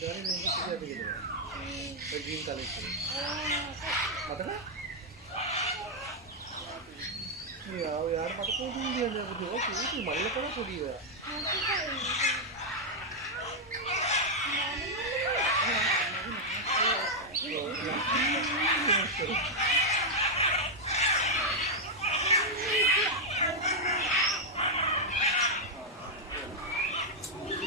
ගානේ නේ කිසියක් දෙකද? ඒ green colour එක. මතකයි? යාර මට පොඩි ඉන්දියන් දෙයක් දුවා. කීටි මල්ල කල පොඩි වෙලා.